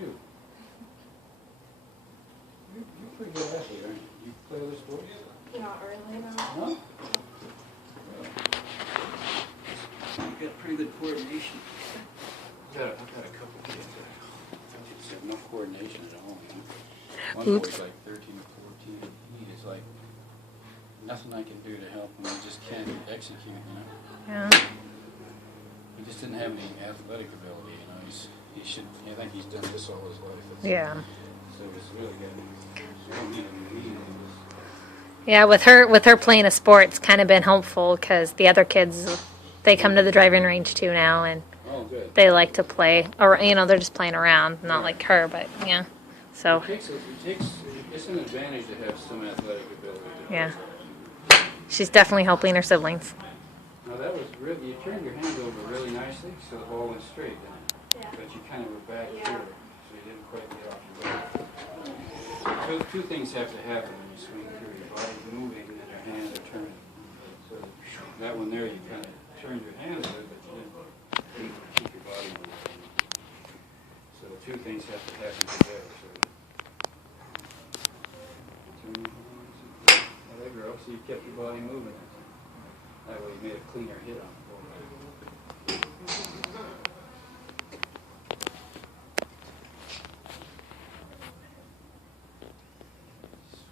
you? You're pretty good athlete, aren't you? You play other sports? Not really, no. No? You've got pretty good coordination. I've got a couple kids that just have no coordination at all, you know? One Oops. boy's like 13 or 14. He is like, nothing I can do to help him. He just can't execute, you know? Yeah. He just didn't have any athletic ability, you know? I think he's done this all his life. Yeah. So it's really good. Yeah, with her playing a sport, it's kind of been helpful because the other kids, they come to the driving range too now, and Oh, good. they like to play, or they're just playing around, not like her, but yeah. So It's an advantage to have some athletic ability. yeah, she's definitely helping her siblings. Now that was really, you turned your hand over really nicely, so the ball went straight, didn't it? Yeah. But you kind of were back Yeah. here, so you didn't quite get off your back. So two things have to happen when you swing through. Your body's moving and your hands are turning. So that one there, you kind of turned your hands a bit, but you didn't keep your body moving. So two things have to happen together. So turn your hands. There you go. So you kept your body moving. That way you made a cleaner hit on the ball.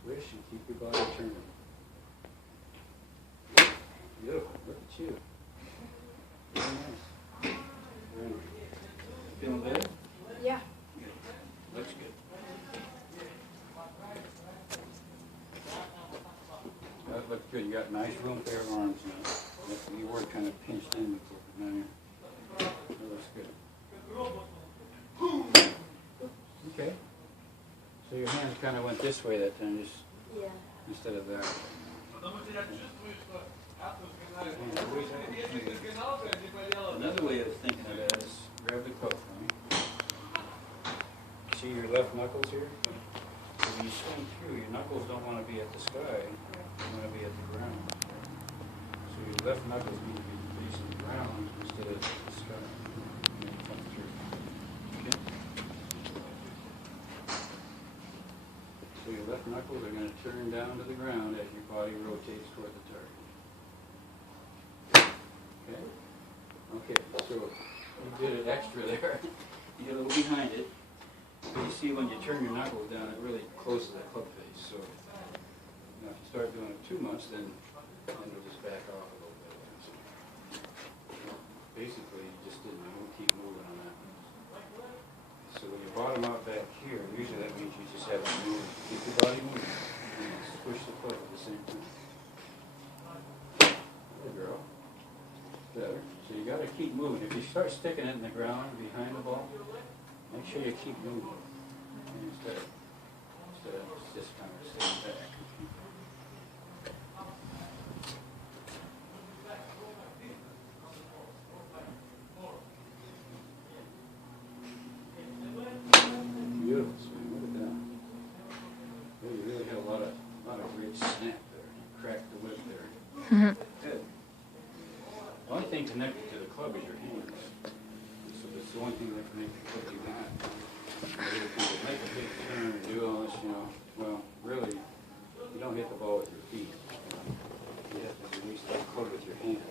Swish and keep your body turning. Beautiful. Look at you. Very nice. Very nice. Feeling better? Yeah. Looks good. That looks good. You got nice room for your arms now. You were kind of pinched in before, but now that looks good. Okay. So your hands kind of went this way that time, just Yeah. instead of that. Another way of thinking of that is grab the club for me. See your left knuckles here? So when you swing through, your knuckles don't want to be at the sky, they want to be at the ground. So your left knuckles need to be facing the ground instead of the sky. When you come through. Okay? So your left knuckles are going to turn down to the ground as your body rotates toward the target. Okay? Okay, so you did it extra there. You get a little behind it. But you see when you turn your knuckles down, it really closes that club face. So if you start doing it too much, then it'll just back off a little bit. So, basically, you just didn't keep moving on that. So when you bottom out back here, usually that means you just have to move. Keep your body moving. And squish the foot at the same time. Good girl. Better. So you got to keep moving. If you start sticking it in the ground behind the ball, make sure you keep moving. Instead of just kind of sitting back. Beautiful swing. Look at that. Well, you really had a lot of great snap there. You cracked the whip there. Good. The only thing connected to the club is your hands. So that's the only thing that can make the club do that. You can make a big turn and do all this, well, really, you don't hit the ball with your feet. You have to release that club with your hands.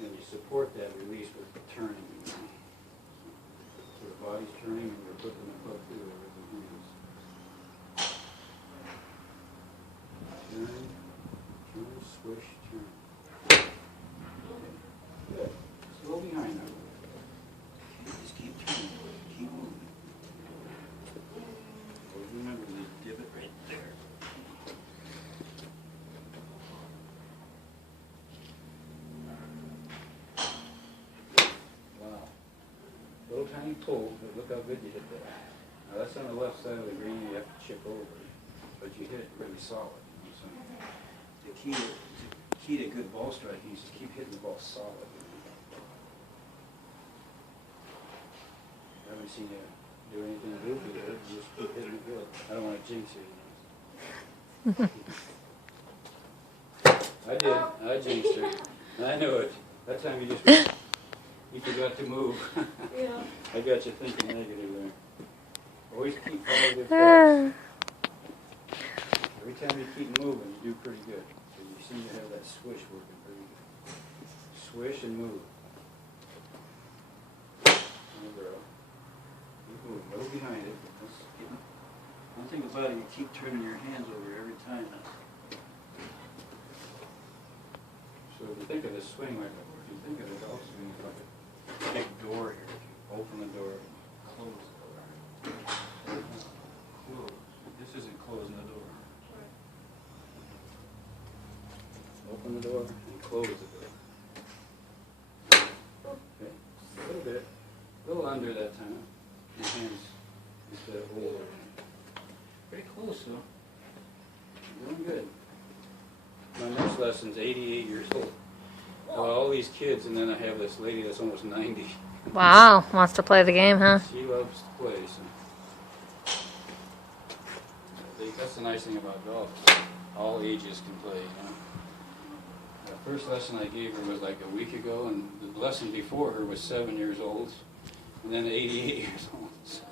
And you support that release with turning. So the body's turning and you're putting the club through it with the hands. Turn, swish, turn. Good. Slow behind now. Just keep turning. Keep moving. Always remember the divot right there. Wow. Little tiny pull, but look how good you hit that. Now that's on the left side of the green, you have to chip over. But you hit it really solid. So the key to good ball striking is just keep hitting the ball solid. I haven't seen you do anything goofy with it. You just keep hitting it good. I don't want to jinx you. I did. I jinxed her. I knew it. That time you just went, You forgot to move. Yeah. I got you thinking negative there. Always keep positive thoughts. Every time you keep moving, you do pretty good. So you seem to have that swish working pretty good. Swish and move. Girl. Keep moving. Go behind it. One thing about it, you keep turning your hands over every time. So if you think of the swing like if you think of the golf swing like a big door here. If you open the door, close the door. Close. This isn't closing the door. Open the door and close the door. Okay. A little bit. A little under that time. Your hands instead of over. Pretty close though. You're doing good. My next lesson's 88 years old. Well, all these kids, and then I have this lady that's almost 90. Wow, wants to play the game, huh? She loves to play, so. That's the nice thing about golf. All ages can play, you know. The first lesson I gave her was like a week ago, and the lesson before her was 7 years old, and then 88 years old. So.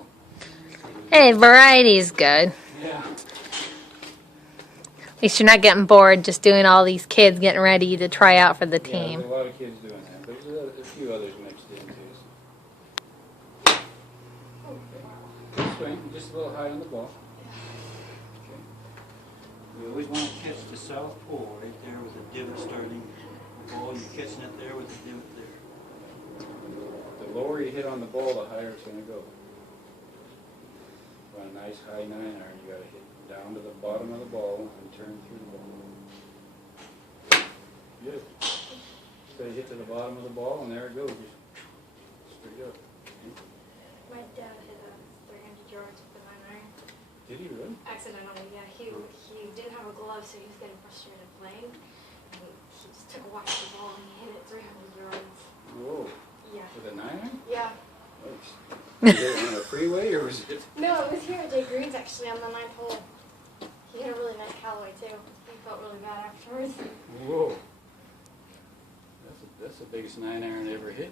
Hey, variety's good. Yeah. At least you're not getting bored just doing all these kids getting ready to try out for the Yeah, team. there's a lot of kids doing that, but there's a few others mixed in too. Okay. Good swing, just a little high on the ball. Okay. We always want to catch the south pole right there with the divot starting the ball. You're catching it there with the divot there. The lower you hit on the ball, the higher it's going to go. On a nice high 9-iron, you got to hit down to the bottom of the ball and turn through the ball. Good. So you hit to the bottom of the ball and there it goes. Just straight up. My dad hit 300 yards with the 9-iron. Did he really? Accidentally, yeah. He didn't have a glove, so he was getting frustrated playing. And he just took a whack at the ball and he hit it 300 yards. Whoa. Yeah. With a 9-iron? Yeah. Nice. Was it on a freeway or was it? No, it was here at Jay Green's actually on the 9th hole. He hit a really nice Callaway too. He felt really bad afterwards. Whoa. That's the biggest 9-iron ever hit.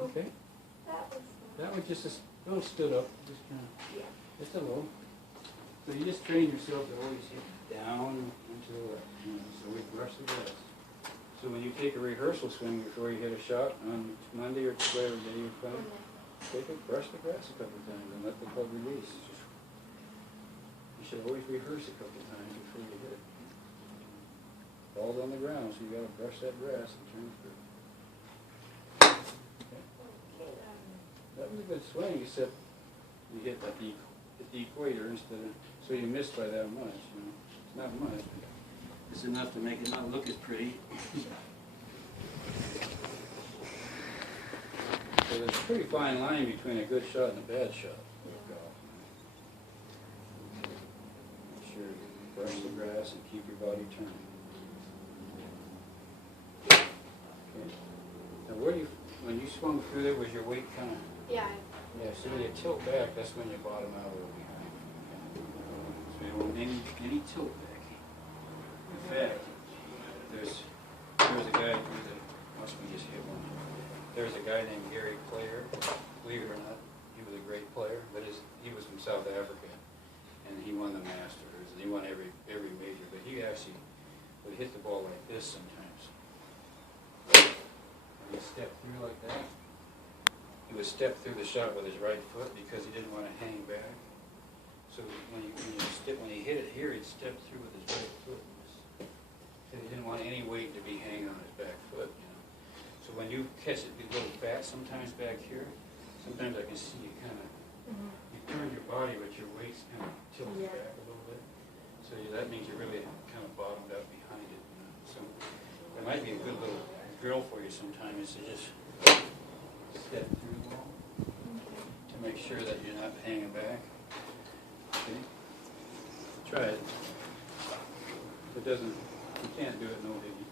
Okay. That was just a little stood up. Just kind of, Yeah. just a little. So you just train yourself to always hit down and to the left. You know, so we brush the grass. So when you take a rehearsal swing before you hit a shot on Monday or whatever day you're playing, take it, brush the grass a couple of times and let the club release. You should always rehearse a couple of times before you hit it. Ball's on the ground, so you got to brush that grass and turn through. Okay. That was a good swing, except you hit the equator instead of, so you missed by that much. You know, it's not much. It's enough to make it not look as pretty. So there's a pretty fine line between a good shot and a bad shot with golf. Make sure you brush the grass and keep your body turning. Okay. Now when you swung through there, was your weight kind of? Yeah. Yeah, so when you tilt back, that's when you bottom out a little behind. So you won't any tilt back. In fact, there was a guy, must we just hit one. There was a guy named Gary Player. Believe it or not, he was a great player. He was from South Africa, and he won the Masters, and he won every major. But he actually would hit the ball like this sometimes. And he'd step through like that. He would step through the shot with his right foot because he didn't want to hang back. So when he hit it here, he'd step through with his right foot. And he didn't want any weight to be hanging on his back foot, you know. So when you catch it, you go back sometimes back here. Sometimes I can see you kind of, you turn your body, but your weight's kind of tilted back a little bit. So that means you're really kind of bottomed up behind it, you know. So it might be a good little drill for you sometimes to just step through the ball to make sure that you're not hanging back. Okay? Try it. If it doesn't, you can't do it no higgy.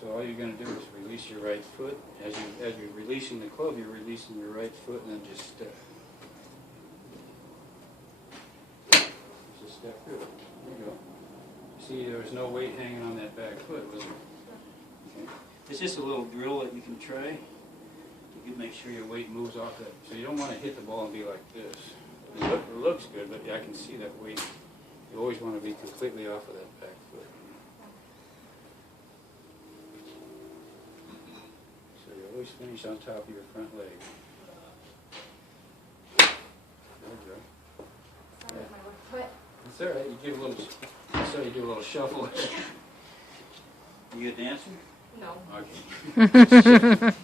So all you're going to do is release your right foot. As you're releasing the club, you're releasing your right foot and then just step. Just step through it. There you go. see there was no weight hanging on that back foot, was there? Okay. It's just a little drill that you can try. You can make sure your weight moves off that. So you don't want to hit the ball and be like this. It looks good, but I can see that weight. You always want to be completely off of that back foot. So you always finish on top of your front leg. There you go. Sorry with my left foot. That's all right. You give a little. So you do a little shuffle. You a dancer? No. Okay.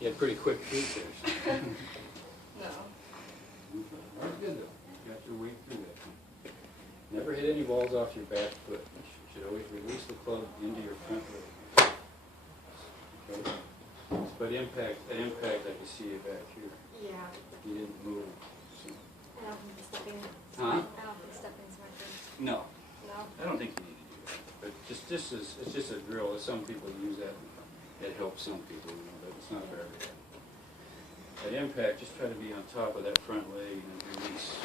You had pretty quick feet there. No. That's good though. You got your weight through that. Never hit any balls off your back foot. You should always release the club into your front leg. Okay. But impact, I can see you back here. Yeah. You didn't move. So. I don't think stepping. Huh? I don't think stepping's my thing. No, No. I don't think you need to do that. But it's just a drill. Some people use that. It helps some people, but it's not for everybody. At impact, just try to be on top of that front leg and release.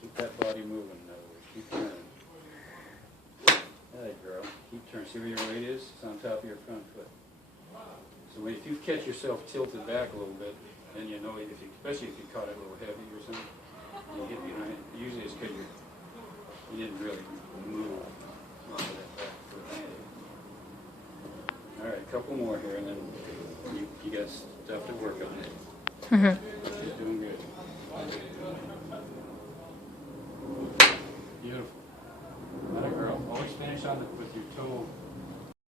Keep that body moving, in other words. Keep turning. There you go. Keep turning. See where your weight is? It's on top of your front foot. So if you catch yourself tilted back a little bit, then you know, especially if you caught it a little heavy or something, and you hit behind it, usually it's because you didn't really move off of that back foot. All right, a couple more here, and then you got stuff to work on. She's doing good. Beautiful. Not a girl. Always finish on with your toe